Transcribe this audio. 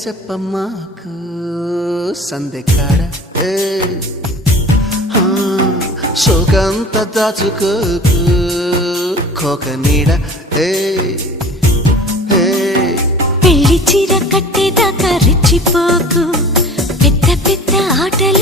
చెప్పమ్మాకు సందె కాడ శోకంత దాచుకోకు కోక నీడ పెళ్లి చీర కట్టేదాకా రెచ్చిపోకు పెద్ద పెద్ద ఆటలు